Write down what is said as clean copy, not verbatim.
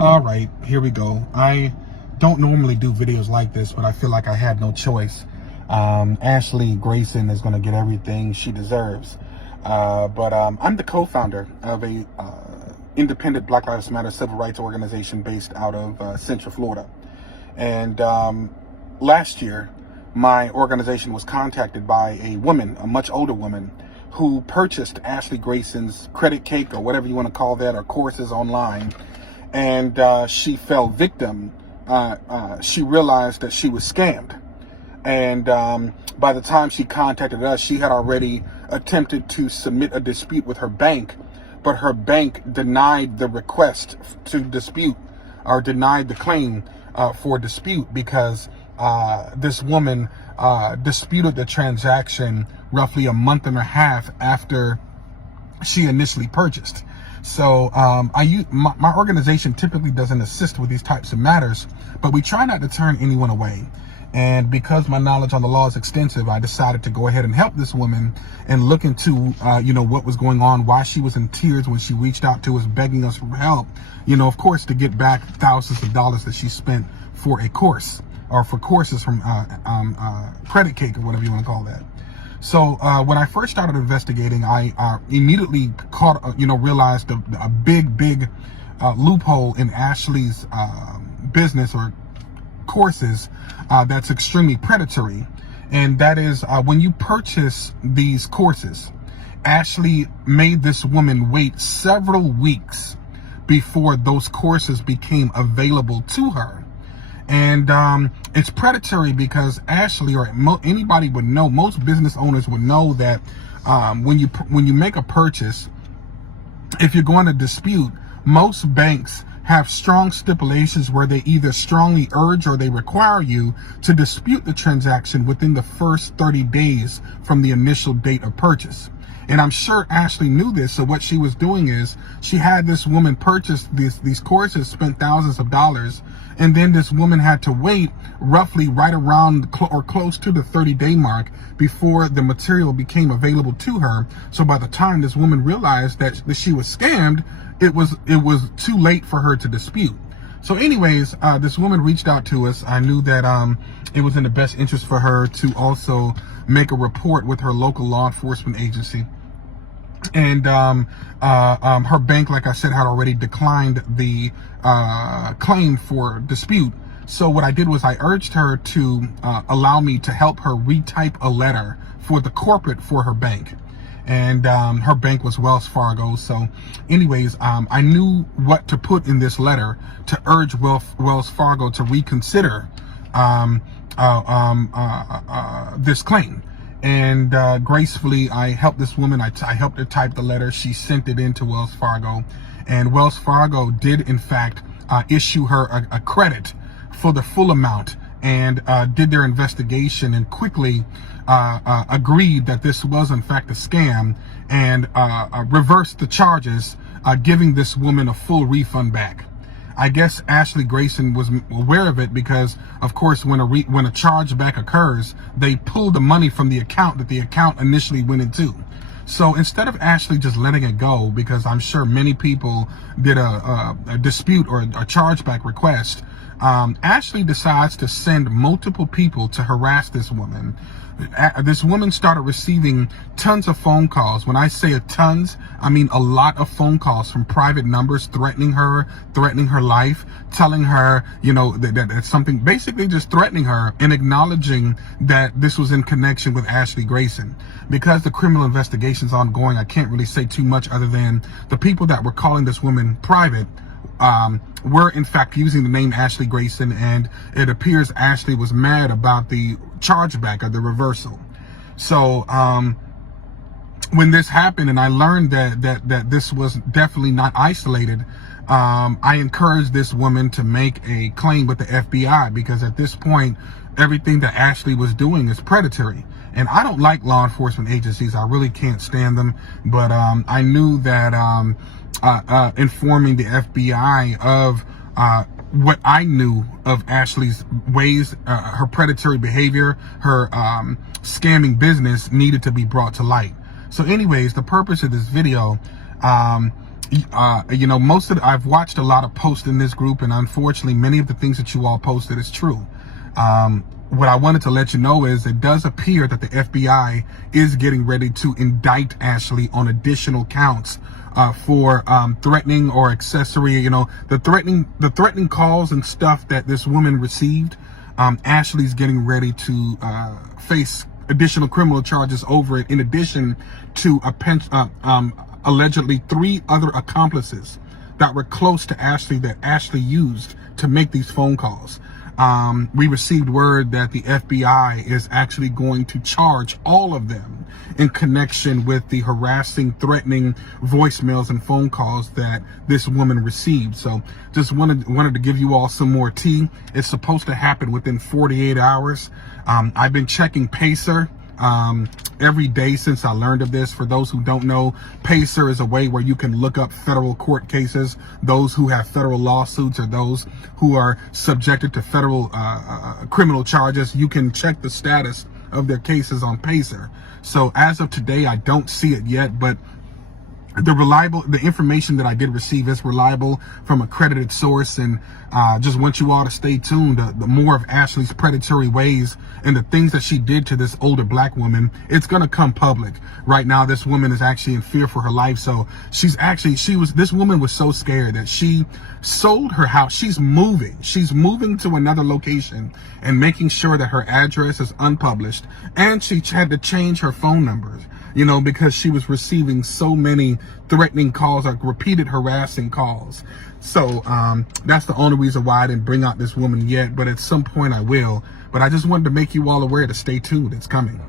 All right, here we go. I don't normally do videos like this, but I feel like I had no choice. Ashley Grayson is going to get everything she deserves. I'm the co-founder of a independent Black Lives Matter civil rights organization based out of Central Florida. And last year, my organization was contacted by a woman, a much older woman, who purchased Ashley Grayson's credit cake, or whatever you want to call that, or courses online. And she fell victim. She realized that she was scammed. And by the time she contacted us, she had already attempted to submit a dispute with her bank, but her bank denied the request to dispute, or denied the claim for dispute, because this woman disputed the transaction roughly a month and a half after she initially purchased. So my organization typically doesn't assist with these types of matters, but we try not to turn anyone away. And because my knowledge on the law is extensive, I decided to go ahead and help this woman and look into, what was going on, why she was in tears when she reached out to us, begging us for help, of course, to get back thousands of dollars that she spent for a course, or for courses from credit cake, or whatever you want to call that. So when I first started investigating, I immediately realized a big loophole in Ashley's business or courses that's extremely predatory. And that is when you purchase these courses, Ashley made this woman wait several weeks before those courses became available to her. And it's predatory because Ashley, or anybody would know, most business owners would know that when you make a purchase, if you're going to dispute, most banks have strong stipulations where they either strongly urge or they require you to dispute the transaction within the first 30 days from the initial date of purchase. And I'm sure Ashley knew this. So what she was doing is she had this woman purchase these courses, spent thousands of dollars, and then this woman had to wait roughly right around or close to the 30-day mark before the material became available to her. So by the time this woman realized that she was scammed, it was too late for her to dispute. So anyways, this woman reached out to us. I knew that it was in the best interest for her to also make a report with her local law enforcement agency. And her bank, like I said, had already declined the claim for dispute. So what I did was I urged her to allow me to help her retype a letter for the corporate for her bank. And her bank was Wells Fargo. So anyways, I knew what to put in this letter to urge Wells Fargo to reconsider this claim. And gracefully, I helped this woman. I helped her type the letter. She sent it in to Wells Fargo. And Wells Fargo did, in fact, issue her a credit for the full amount, and did their investigation and quickly agreed that this was in fact a scam, and reversed the charges, giving this woman a full refund back. I guess Ashley Grayson was aware of it because, of course, when a chargeback occurs, they pull the money from the account that the account initially went into. So instead of Ashley just letting it go, because I'm sure many people did a dispute or a chargeback request, Ashley decides to send multiple people to harass this woman. This woman started receiving tons of phone calls. When I say tons, I mean a lot of phone calls from private numbers threatening her life, telling her, that something, basically just threatening her and acknowledging that this was in connection with Ashley Grayson. Because the criminal investigation's ongoing, I can't really say too much other than the people that were calling this woman private were in fact using the name Ashley Grayson, and it appears Ashley was mad about the chargeback or the reversal. So when this happened and I learned that this was definitely not isolated, I encouraged this woman to make a claim with the FBI, because at this point everything that Ashley was doing is predatory. And I don't like law enforcement agencies. I really can't stand them. But I knew that informing the FBI of what I knew of Ashley's ways, her predatory behavior, her scamming business needed to be brought to light. So anyways, the purpose of this video I've watched a lot of posts in this group, and unfortunately many of the things that you all posted is true. What I wanted to let you know is it does appear that the FBI is getting ready to indict Ashley on additional counts for threatening or accessory, the threatening calls and stuff that this woman received. Ashley's getting ready to face additional criminal charges over it, in addition to allegedly 3 other accomplices that were close to Ashley that Ashley used to make these phone calls. We received word that the FBI is actually going to charge all of them in connection with the harassing, threatening voicemails and phone calls that this woman received. So just wanted to give you all some more tea. It's supposed to happen within 48 hours. I've been checking Pacer every day since I learned of this. For those who don't know, Pacer is a way where you can look up federal court cases, those who have federal lawsuits or those who are subjected to federal criminal charges. You can check the status of their cases on Pacer. So as of today, I don't see it yet, but the information that I did receive is reliable from a credited source, and just want you all to stay tuned. The more of Ashley's predatory ways and the things that she did to this older black woman, it's gonna come public. Right now, this woman is actually in fear for her life. So this woman was so scared that she sold her house. She's moving to another location and making sure that her address is unpublished, and she had to change her phone numbers, because she was receiving so many threatening calls, like repeated harassing calls. So that's the only reason why I didn't bring out this woman yet, but at some point I will. But I just wanted to make you all aware to stay tuned. It's coming.